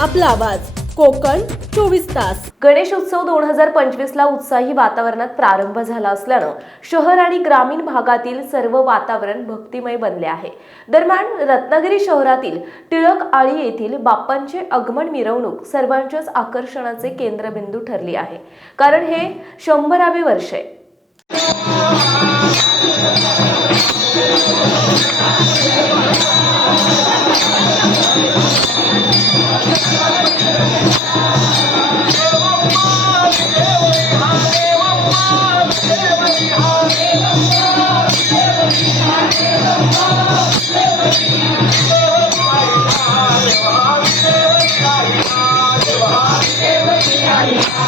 आपला आवाज. कोकण चोवीस तास. गणेश उत्सव दोन हजार पंचवीस ला उत्साही वातावरणात प्रारंभ झाला असल्यानं शहर आणि ग्रामीण भागातील सर्व वातावरण भक्तिमय बनले आहे. दरम्यान रत्नागिरी शहरातील टिळक आळी येथील बाप्पांचे आगमन मिरवणूक सर्वांच्याच आकर्षणाचे केंद्रबिंदू ठरली आहे. कारण हे शंभरावे वर्ष आहे. Hari Rama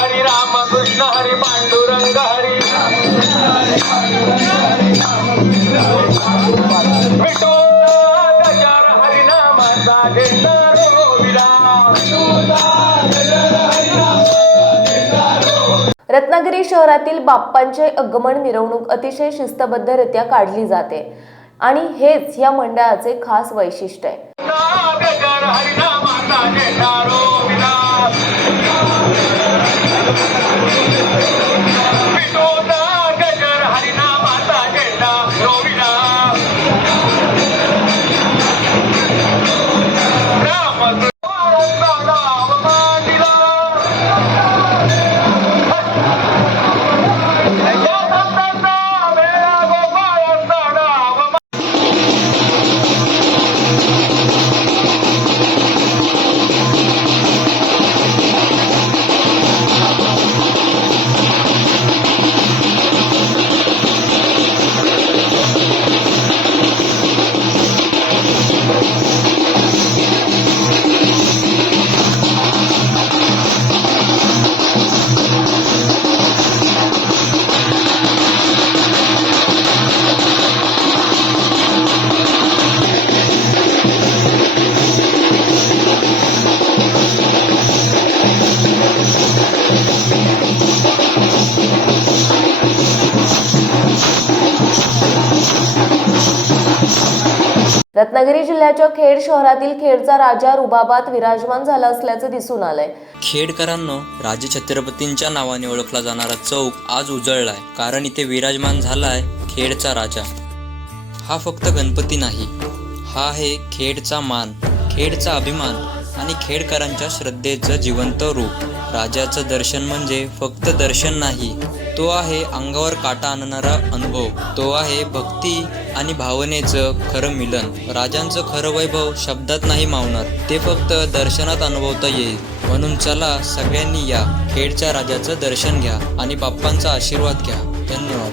Hari, Rama Krishna Hari, Panduranga Hari, Rama Ratnagiri शहरातील बाप्पांचे आगमन मिरवणूक अतिशय शिस्तबद्धरित्या काढली जाते. आणि हेच या मंडळाचे खास वैशिष्ट्य आहे. रत्नागिरी जिल्ह्याच्या खेड शहरातील खेडचा राजा रुबाबात विराजमान झाला असल्याचं दिसून आलंय. खेडकरांनो राजे छत्रपतींच्या नावाने ओळखला जाणारा चौक आज उजळलाय कारण इथे विराजमान झालाय खेडचा राजा. हा फक्त गणपती नाही हा आहे खेडचा मान खेडचा अभिमान. आणि खेडकरांच्या श्रद्धेचं जिवंत रूप. राजाचं दर्शन म्हणजे फक्त दर्शन नाही तो आहे अंगावर काटा आणणारा अनुभव. तो आहे भक्ती आणि भावनेचं खरं मिलन. राजांचं खरं वैभव शब्दात नाही मावणार ते फक्त दर्शनात अनुभवता येईल. म्हणून चला सगळ्यांनी या खेडच्या राजाचं दर्शन घ्या आणि बाप्पांचा आशीर्वाद घ्या. धन्यवाद.